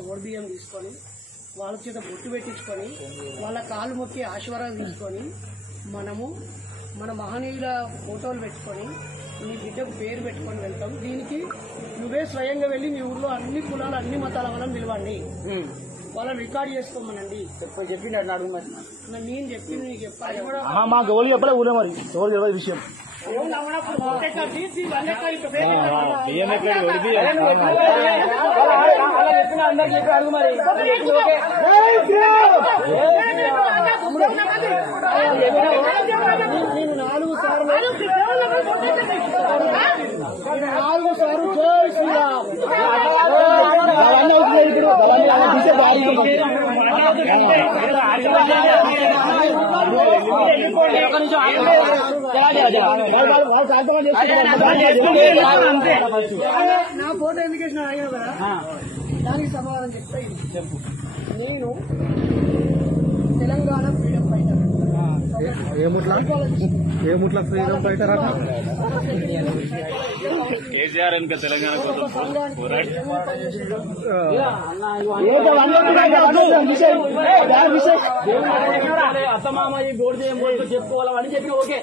ఓడిబియ్యం తీసుకొని వాళ్ళ చేత బొట్టు పెట్టించుకొని వాళ్ళ కాలు మొక్కి ఆశీర్వాదాలు తీసుకొని మనము మన మహనీయుల ఫోటోలు పెట్టుకొని నీ బిడ్డకు పేరు పెట్టుకొని వెళ్తాం. దీనికి నువ్వే స్వయంగా వెళ్ళి మీ ఊర్లో అన్ని కులాలు అన్ని మతాల వాళ్ళని నిలవండి, వాళ్ళని రికార్డ్ చేసుకోమనండి చెప్పిండు అడుగు మరి నేను చెప్పింది నీకు చెప్పాలి. మా గోలు చెప్పలే ఊరే మరి గోలు తెలియదు విషయం అడుగు మరి నేను 4 సార్లు జై శ్రీరామ్ నా ఫోటో ఎడ్యుకేషన్ అడిగిన కదా, దానికి సమాధానం చెప్తా. నేను తెలంగాణ ఫ్రీడమ్ ఫైటర్. ఏముట్ల ఫ్రీడమ్ ఫైటర్ కేసీఆర్ ఇంకా తెలంగాణ కోసం అత్తమామ ఈ గోడు చెప్పుకోవాలని చెప్పి ఓకే